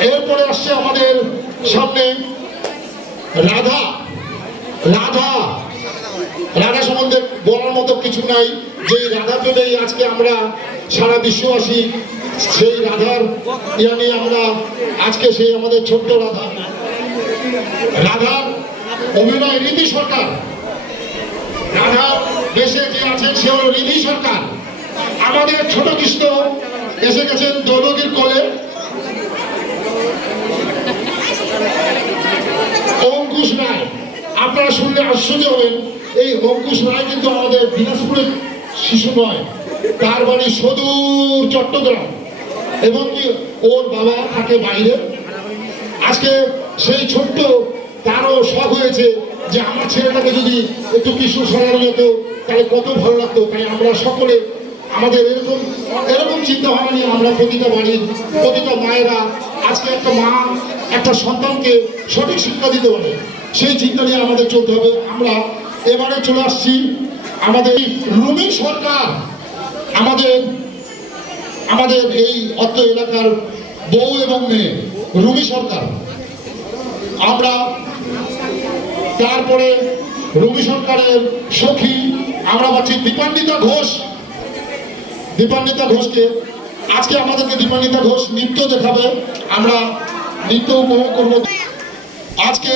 এরপরে আসছে আমাদের সামনে রাধা। রাধা। রাধা সম্বন্ধে বলার মতো কিছু নাই। যে রাধা পেলেই আজকে আমরা সারা বিশ্ববাসী সেই রাধার ইয়া নিয়ে আমরা আজকে সেই আমাদের ছোট্ট রাধা। রাধার অভিনয় রীতি সরকার। রাধার দেশে যে আছেন সে হল রিধি সরকার। আমাদের ছোট কৃষ্ণ এসে গেছেন যৌনদীর কলে। অঙ্কুশ রায়, আপনারা শুনলে আশ্চর্য হবেন। এই অঙ্কুশ রায় কিন্তু আমাদের দিনাজপুরের শিশু নয়, তার বাড়ি সদূর চট্টগ্রাম। এবং কি ওর বাবা থাকে বাইরে। আজকে সেই ছোট্ট তারও শখ হয়েছে যে আমার ছেলেটাকে যদি একটু কৃষ্ণ সরানো যেত, তাহলে কত ভালো লাগতো। তাই আমরা সকলে আমাদের এরকম এরকম চিন্তা ভাবনা নিয়ে আমরা প্রতিটা বাড়ির, প্রতিটা মায়েরা আজকে একটা মা, একটা সন্তানকে সঠিক শিক্ষা দিতে পারে। সেই চিন্তা নিয়ে আমাদের চলতে হবে। আমরা এবারে চলে আসছি আমাদের এই রুমি সরকার, আমাদের আমাদের এই অত্র এলাকার বউ এবং মেয়ে, রুমি সরকার। আমরা তারপরে রবি সরকারের সখী, আমরা পাচ্ছি দীপান্বিতা ঘোষ। দীপান্বিতা ঘোষকে। আজকে আমাদেরকে দীপান্বিতা ঘোষ নৃত্য দেখাবে। আমরা নৃত্য উপভোগ করব। আজকে